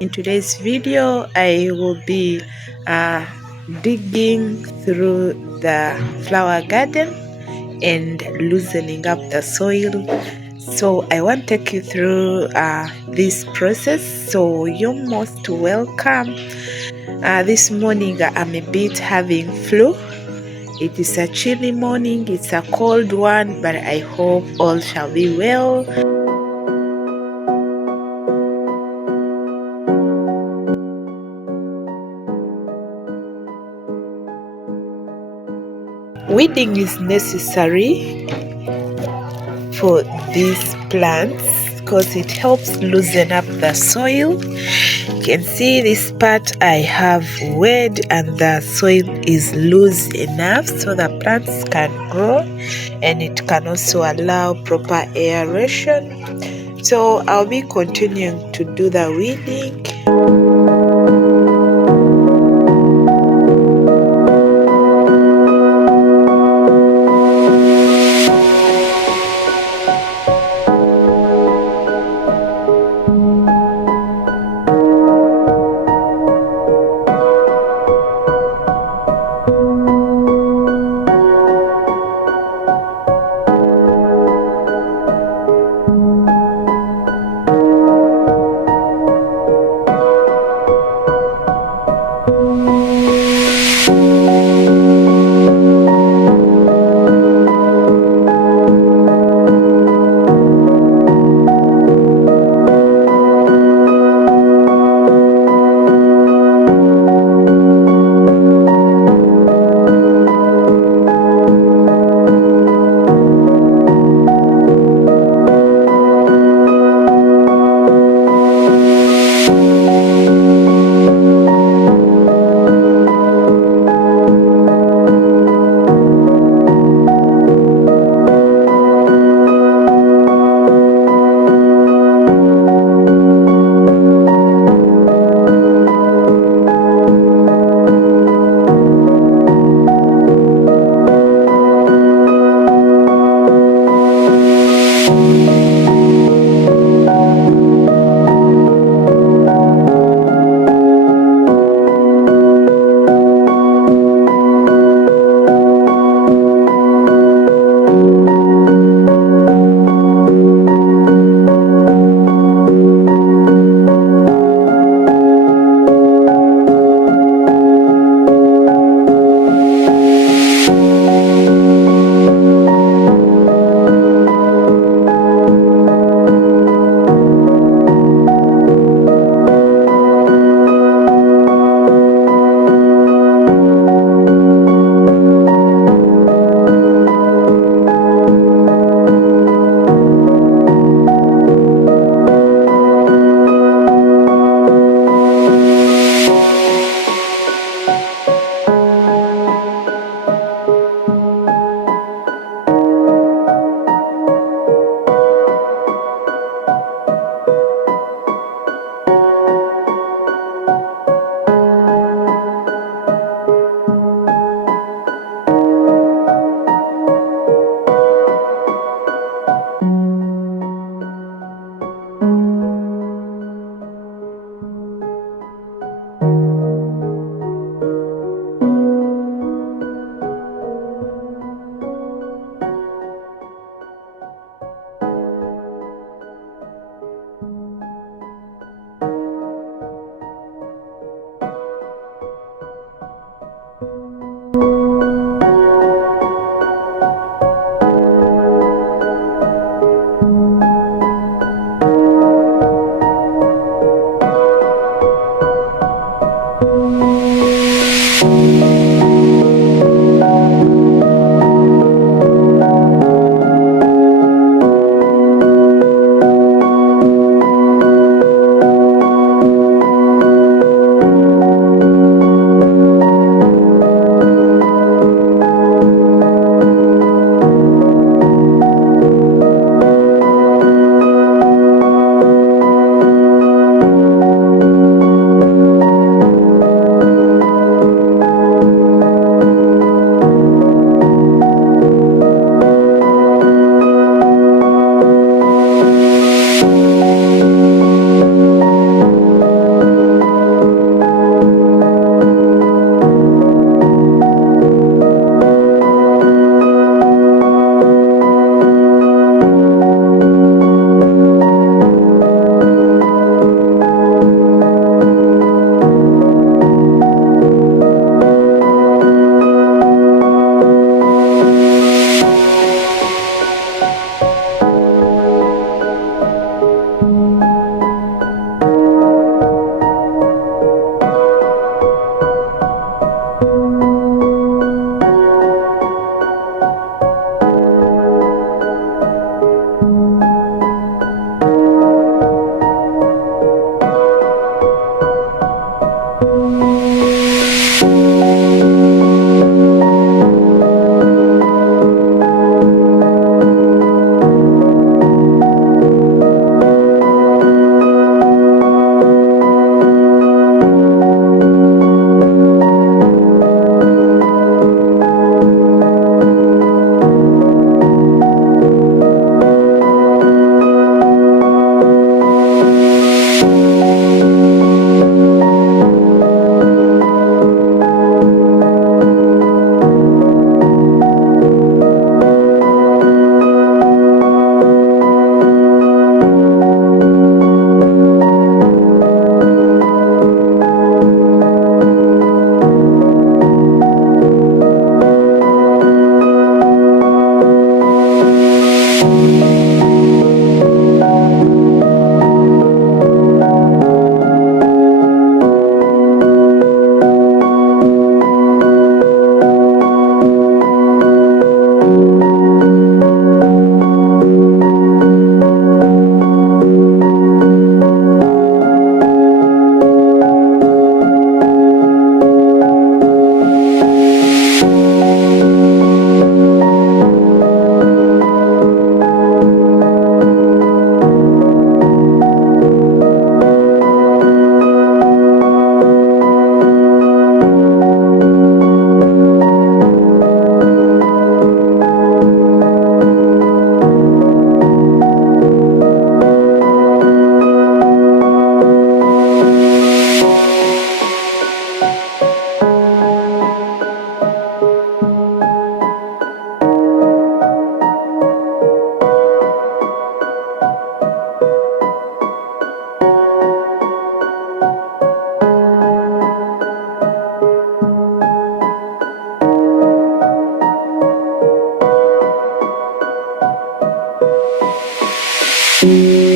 In today's video, I will be digging through the flower garden and loosening up the soil. So I want to take you through this process. So you're most welcome. This morning I'm a bit having flu. It is a chilly morning, it's a cold one, but I hope all shall be well. Weeding is necessary for these plants because it helps loosen up the soil. You can see this part I have weed and the soil is loose enough so the plants can grow, and it can also allow proper aeration. So I'll be continuing to do the weeding. Thank you.